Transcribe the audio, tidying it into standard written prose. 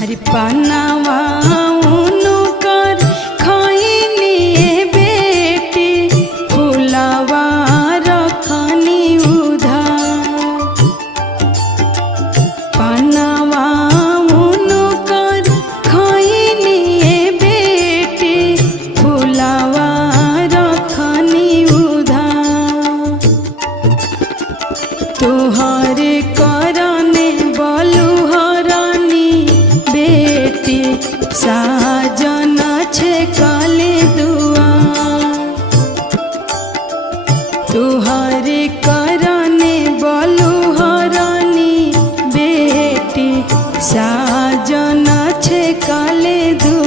हरि पनावा उनकर खैनी बेटी फुलावा रखनी उधार। पनावा उनकर खैनी बेटी फुलावा रखनी उधार। तोहरे करने बलुहरानी बेटी साजन छे काले दुआर। तोहरे करने बलुहरानी बेटी साजन छे काले दुआर।